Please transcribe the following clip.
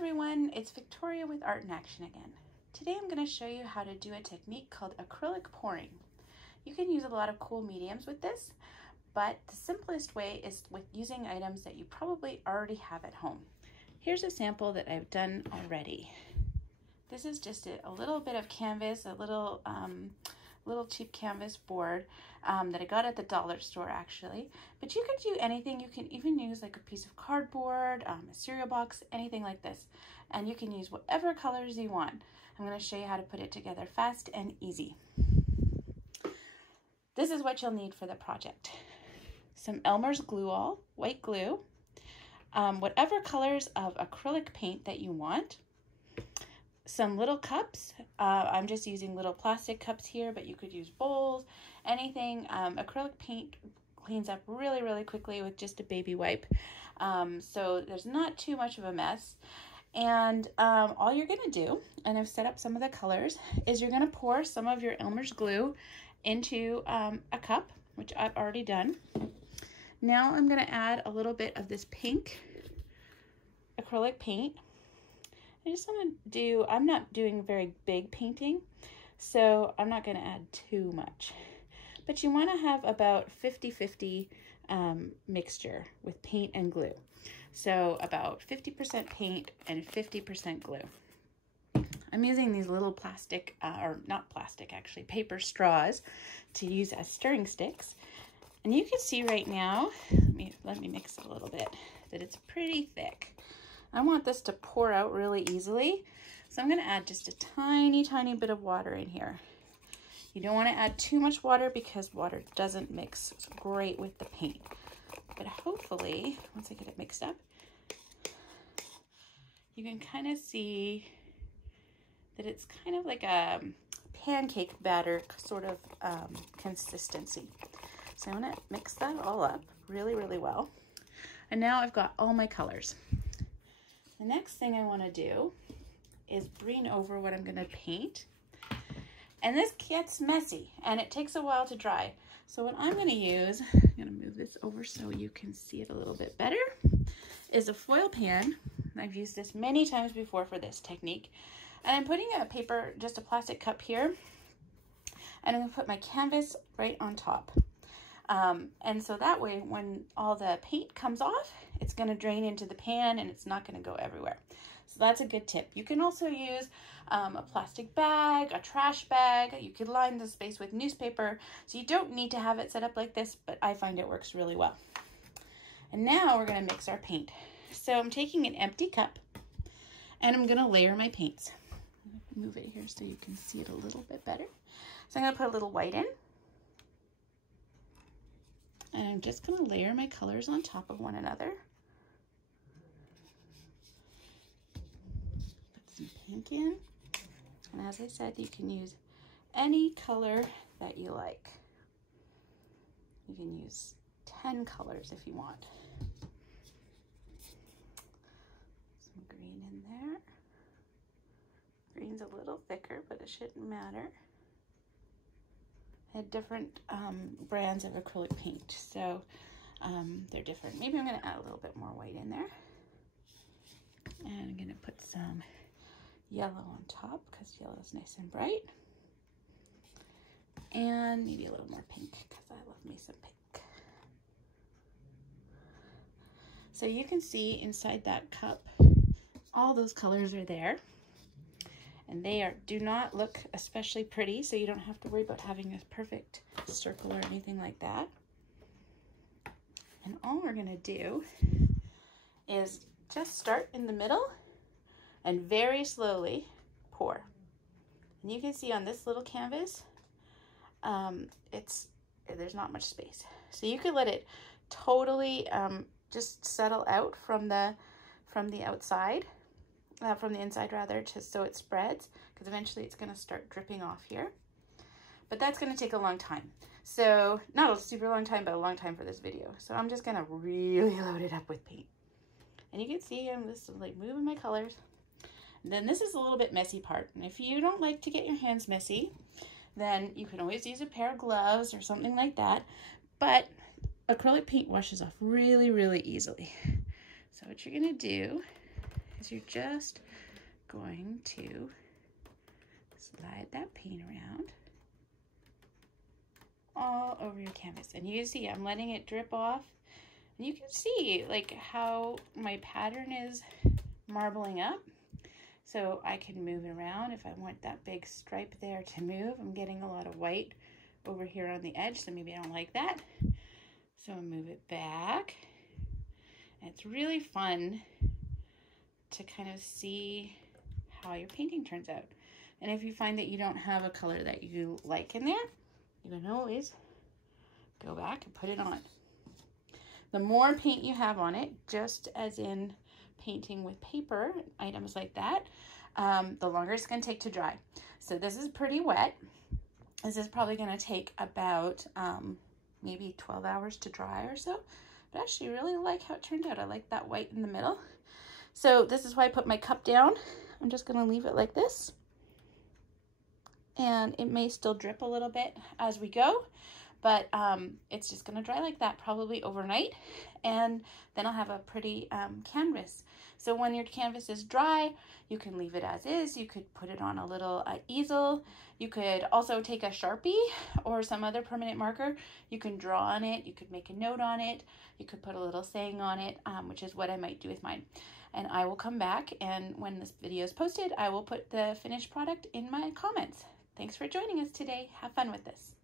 everyone, it's Victoria with Art in Action again. Today I'm going to show you how to do a technique called acrylic pouring. You can use a lot of cool mediums with this, but the simplest way is with using items that you probably already have at home. Here's a sample that I've done already. This is just a little bit of canvas, a little cheap canvas board that I got at the dollar store actually. But you could do anything. You can even use like a piece of cardboard, a cereal box, anything like this. And you can use whatever colors you want. I'm going to show you how to put it together fast and easy. This is what you'll need for the project. Some Elmer's glue all, white glue, whatever colors of acrylic paint that you want, some little cups. I'm just using little plastic cups here, but you could use bowls, anything. Acrylic paint cleans up really quickly with just a baby wipe. So there's not too much of a mess. And all you're gonna do, and I've set up some of the colors, is you're gonna pour some of your Elmer's glue into a cup, which I've already done. Now I'm gonna add a little bit of this pink acrylic paint. I just want to do, I'm not doing very big painting, so I'm not going to add too much. But you want to have about 50-50 mixture with paint and glue. So about 50% paint and 50% glue. I'm using these little plastic, or not plastic actually, paper straws to use as stirring sticks. And you can see right now, let me mix it a little bit, that it's pretty thick. I want this to pour out really easily, so I'm going to add just a tiny bit of water in here. You don't want to add too much water because water doesn't mix great with the paint. But hopefully, once I get it mixed up, you can kind of see that it's kind of like a pancake batter sort of consistency. So I'm going to mix that all up really well. And now I've got all my colors. The next thing I want to do is green over what I'm going to paint. And this gets messy and it takes a while to dry. So what I'm going to use, I'm going to move this over so you can see it a little bit better, is a foil pan. I've used this many times before for this technique. And I'm putting a paper, just a plastic cup here. And I'm going to put my canvas right on top. And so that way, when all the paint comes off, it's going to drain into the pan and it's not going to go everywhere. So that's a good tip. You can also use a plastic bag, a trash bag. You could line the space with newspaper. So you don't need to have it set up like this, but I find it works really well. And now we're going to mix our paint. So I'm taking an empty cup and I'm going to layer my paints. Move it here so you can see it a little bit better. So I'm going to put a little white in. And I'm just going to layer my colors on top of one another. Put some pink in. And as I said, you can use any color that you like. You can use 10 colors if you want. Some green in there. Green's a little thicker, but it shouldn't matter. I had different brands of acrylic paint, so they're different. Maybe I'm going to add a little bit more white in there. And I'm going to put some yellow on top because yellow is nice and bright. And maybe a little more pink because I love me some pink. So you can see inside that cup, all those colors are there. And they do not look especially pretty, so you don't have to worry about having a perfect circle or anything like that. And all we're gonna do is just start in the middle and very slowly pour. And you can see on this little canvas, there's not much space. So you could let it totally just settle out from the outside. From the inside rather, just so it spreads, because eventually it's going to start dripping off here. But that's going to take a long time. So not a super long time, but a long time for this video. So I'm just going to really load it up with paint. And you can see I'm just like moving my colors. And then this is a little bit messy part. And if you don't like to get your hands messy, then you can always use a pair of gloves or something like that. But acrylic paint washes off really easily. So what you're going to do because you're just going to slide that paint around all over your canvas. And you can see I'm letting it drip off. And you can see like how my pattern is marbling up. So I can move it around if I want that big stripe there to move. I'm getting a lot of white over here on the edge, so maybe I don't like that. So I'll move it back. And it's really fun to kind of see how your painting turns out. And if you find that you don't have a color that you like in there, you can always go back and put it on. The more paint you have on it, just as in painting with paper, items like that, the longer it's going to take to dry. So this is pretty wet. This is probably going to take about maybe 12 hours to dry or so. But I actually really like how it turned out. I like that white in the middle. So this is why I put my cup down. I'm just going to leave it like this. And it may still drip a little bit as we go, but it's just going to dry like that probably overnight. And then I'll have a pretty canvas. So when your canvas is dry, you can leave it as is. You could put it on a little easel. You could also take a Sharpie or some other permanent marker. You can draw on it. You could make a note on it. You could put a little saying on it, which is what I might do with mine. And I will come back, and when this video is posted, I will put the finished product in my comments. Thanks for joining us today. Have fun with this.